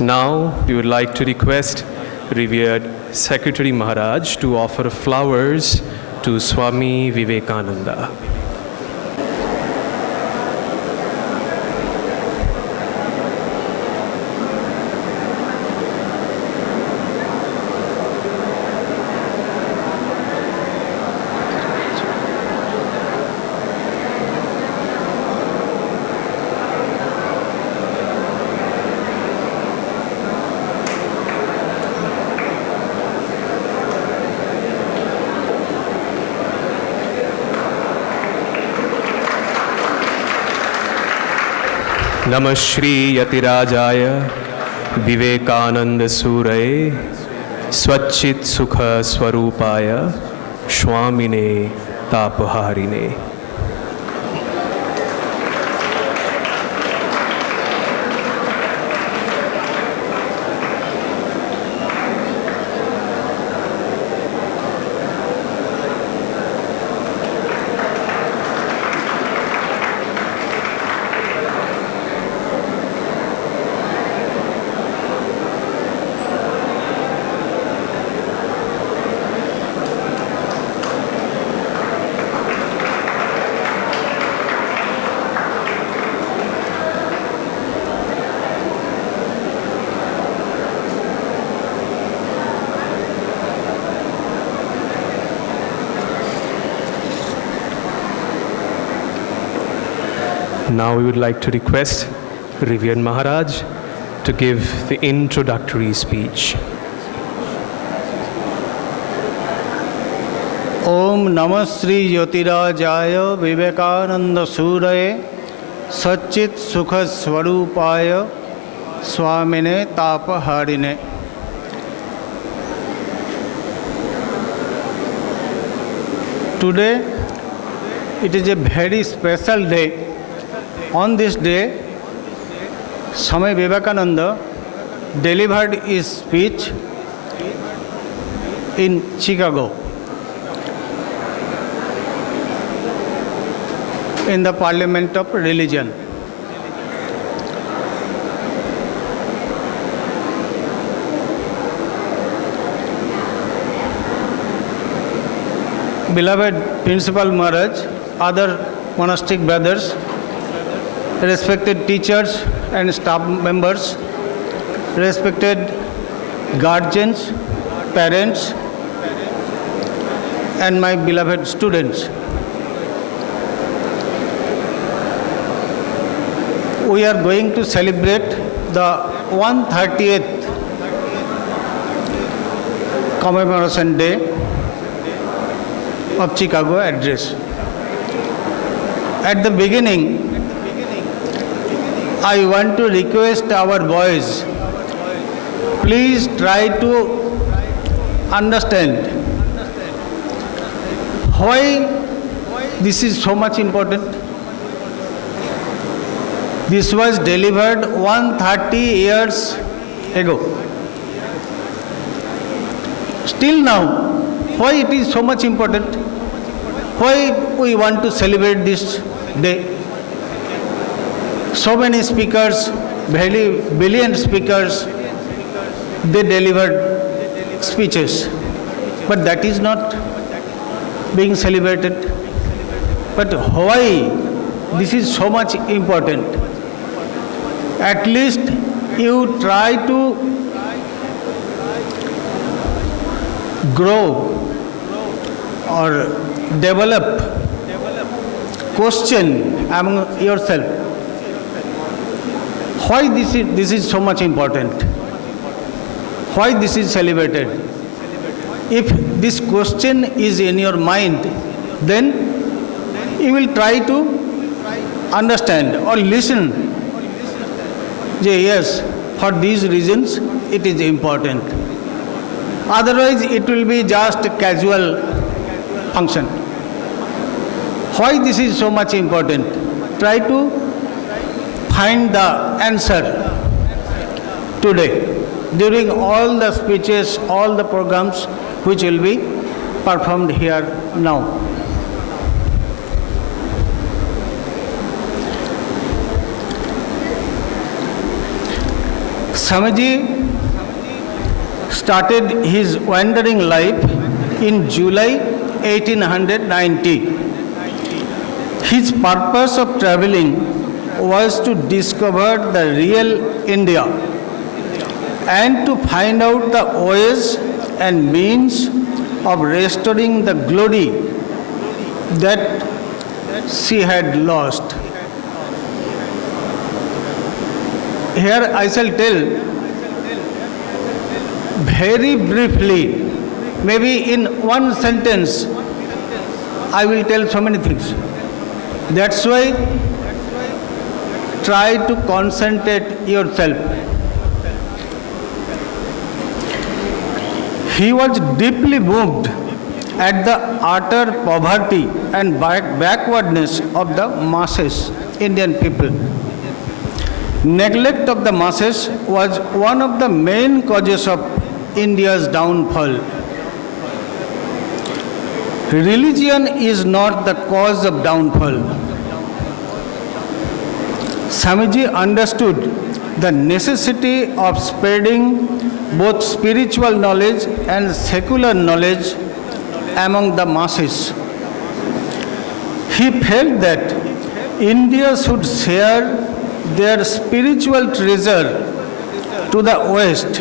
Now, we would like to request revered Secretary Maharaj to offer flowers to Swami Vivekananda. नमः श्री यतिराजाय विवेकानंद सूरये स्वच्चित सुख स्वरूपाय स्वामिने तापहारिणे. Now we would like to request revered Maharaj to give the introductory speech. Om Namah Shri Jyotirajaya Vivekananda Suraye Satchit Sukha Swarupaya Swamine Tapaharine. Today it is a very special day. On this day, Swami Vivekananda delivered his speech in Chicago in the Parliament of Religion. Beloved Principal Maharaj, other monastic brothers, respected teachers and staff members, respected guardians, parents, and my beloved students. We are going to celebrate the 130th Commemoration Day of Chicago address. At the beginning, I want to request our boys, please try to understand why this is so much important. This was delivered 130 years ago. Still now, why it is so much important? Why we want to celebrate this day? So many speakers, very brilliant speakers, they delivered speeches. But that is not being celebrated. But why this is so much important? At least you try to grow or develop question among yourself. Why this is so much important? Why this is celebrated? If this question is in your mind, then you will try to understand or listen. Yes, for these reasons it is important. Otherwise it will be just a casual function. Why this is so much important? Try to find the answer today during all the speeches, all the programs which will be performed here now. Swamiji started his wandering life in July 1890. His purpose of traveling was to discover the real India and to find out the ways and means of restoring the glory that she had lost. Here I shall tell very briefly, maybe in one sentence, I will tell so many things. That's why try to concentrate yourself. He was deeply moved at the utter poverty and backwardness of the masses, Indian people. Neglect of the masses was one of the main causes of India's downfall. Religion is not the cause of downfall. Swamiji understood the necessity of spreading both spiritual knowledge and secular knowledge among the masses. He felt that India should share their spiritual treasure to the West,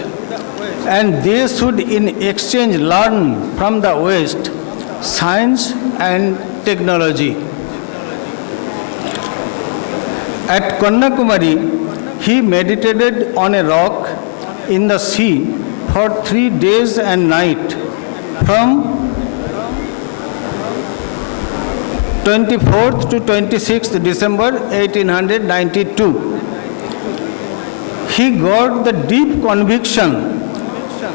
and they should in exchange learn from the West science and technology. At Kanyakumari, he meditated on a rock in the sea for 3 days and nights from 24th to 26th December 1892. He got the deep conviction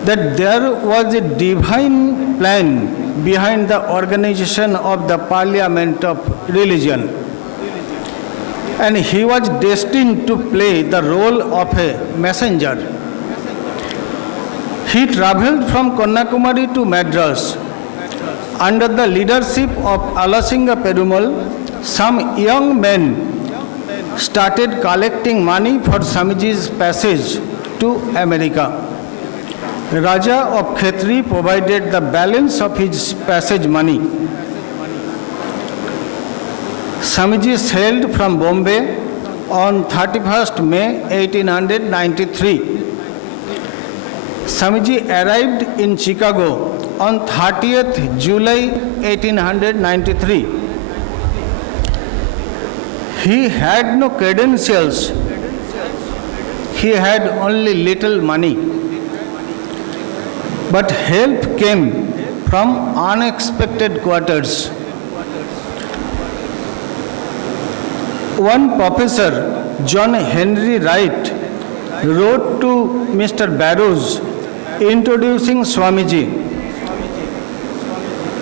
that there was a divine plan behind the organization of the Parliament of Religion, and he was destined to play the role of a messenger. He travelled from Kanyakumari to Madras. Under the leadership of Alasinga Perumal, some young men started collecting money for Swamiji's passage to America. Raja of Khetri provided the balance of his passage money. Swamiji sailed from Bombay on 31st May 1893. Swamiji arrived in Chicago on 30th July 1893. He had no credentials. He had only little money. But help came from unexpected quarters. One professor, John Henry Wright, wrote to Mr. Barrows introducing Swamiji,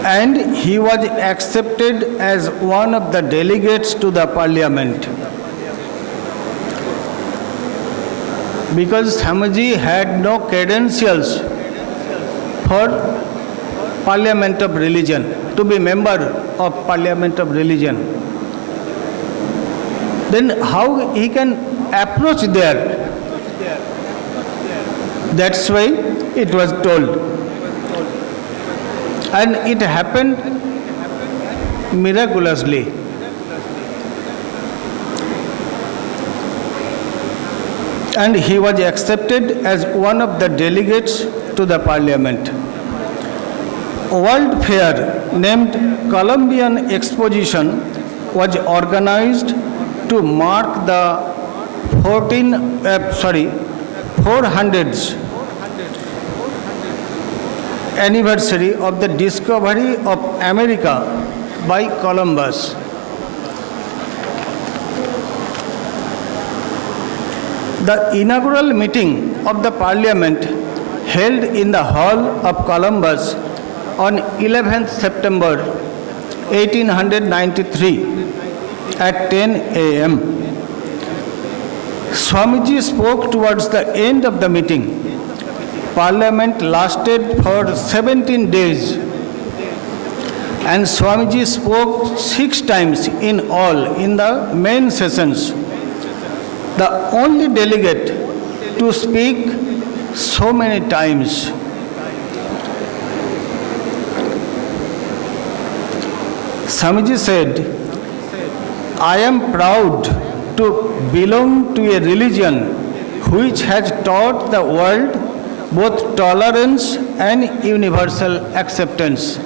and he was accepted as one of the delegates to the Parliament. Because Swamiji had no credentials for Parliament of Religion, to be member of Parliament of Religion, then how he can approach there? That's why it was told. And it happened miraculously. And he was accepted as one of the delegates to the Parliament. A world fair named Columbian Exposition was organized to mark the 400th anniversary of the discovery of America by Columbus. The inaugural meeting of the Parliament held in the Hall of Columbus on 11th September 1893 at 10 a.m. Swamiji spoke towards the end of the meeting. Parliament lasted for 17 days, and Swamiji spoke 6 times in all in the main sessions. The only delegate to speak so many times. Swamiji said, I am proud to belong to a religion which has taught the world both tolerance and universal acceptance.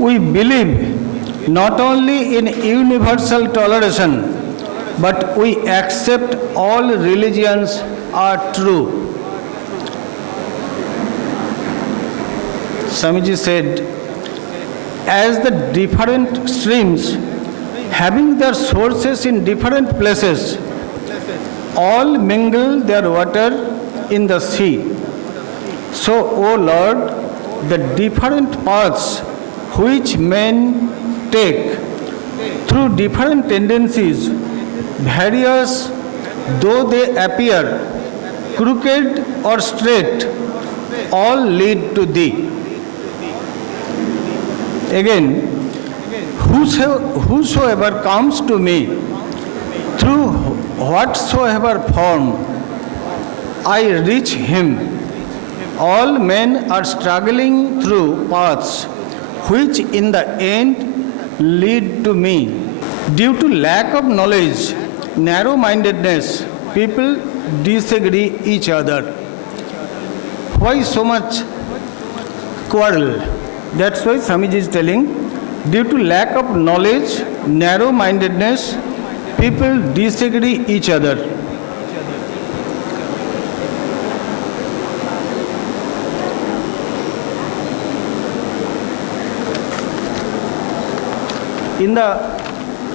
We believe not only in universal toleration, but we accept all religions are true. Swamiji said, as the different streams having their sources in different places, all mingle their water in the sea. So, O Lord, the different paths which men take through different tendencies, various though they appear, crooked or straight, all lead to Thee. Again, whosoever comes to me through whatsoever form, I reach him. All men are struggling through paths which in the end lead to me. Due to lack of knowledge, narrow-mindedness, people disagree each other. Why so much quarrel? That's why Swamiji is telling, due to lack of knowledge, narrow-mindedness, people disagree each other. In the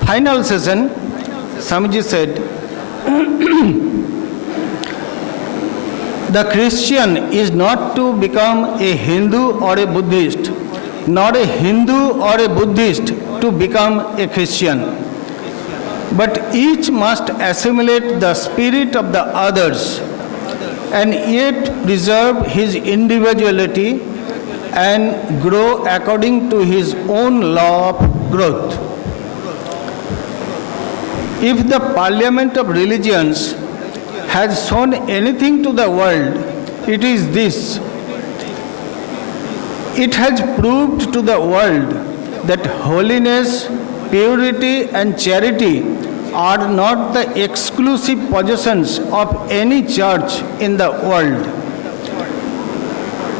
final session, Swamiji said, the Christian is not to become a Hindu or a Buddhist, not a Hindu or a Buddhist to become a Christian. But each must assimilate the spirit of the others and yet preserve his individuality and grow according to his own law of growth. If the Parliament of Religions has shown anything to the world, it is this. It has proved to the world that holiness, purity and charity are not the exclusive possessions of any church in the world,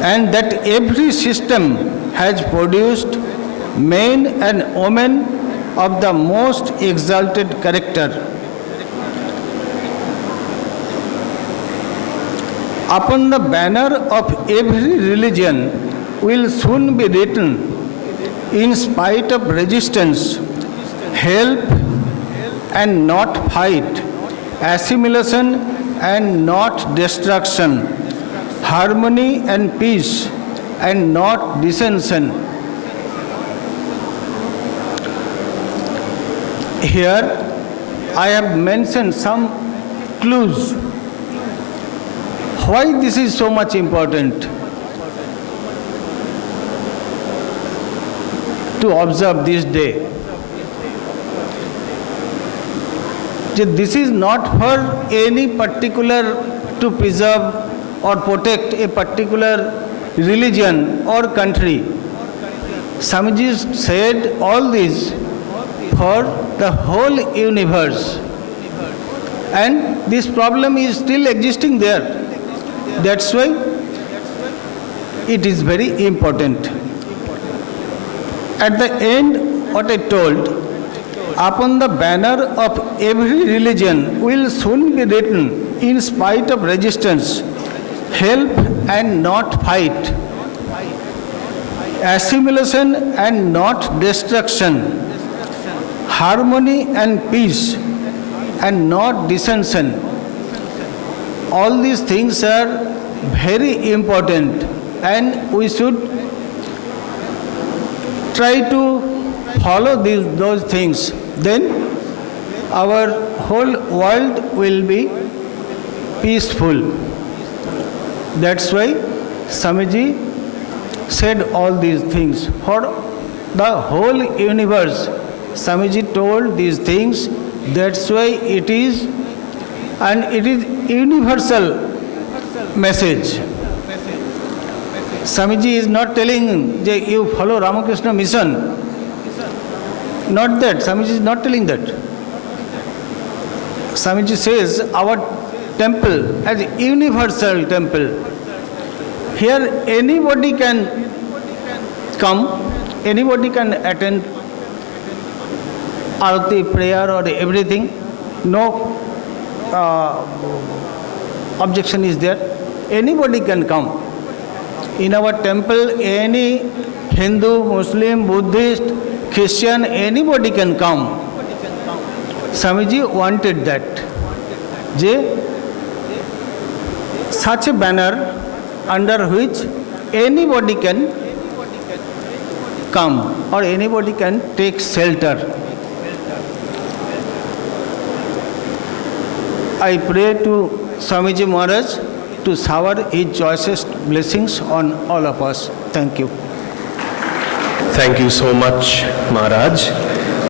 and that every system has produced men and women of the most exalted character. Upon the banner of every religion will soon be written, in spite of resistance, help and not fight, assimilation and not destruction, harmony and peace and not dissension. Here I have mentioned some clues. Why this is so much important to observe this day? This is not for any particular to preserve or protect a particular religion or country. Swamiji said all this for the whole universe, and this problem is still existing there. That's why it is very important. At the end, what I told, upon the banner of every religion will soon be written, in spite of resistance, help and not fight, assimilation and not destruction, harmony and peace and not dissension. All these things are very important, and we should try to follow those things. Then our whole world will be peaceful. That's why Swamiji said all these things. For the whole universe, Swamiji told these things That's why it is, and it is universal message. Swamiji is not telling that you follow Ramakrishna mission. Not that. Swamiji is not telling that. Swamiji says our temple as a universal temple. Here anybody can come, anybody can attend arati, prayer or everything. No objection is there. Anybody can come. In our temple, any Hindu, Muslim, Buddhist, Christian, anybody can come. Swamiji wanted that. Such a banner under which anybody can come or anybody can take shelter. I pray to Swamiji Maharaj to shower his choicest blessings on all of us. Thank you. Thank you so much, Maharaj.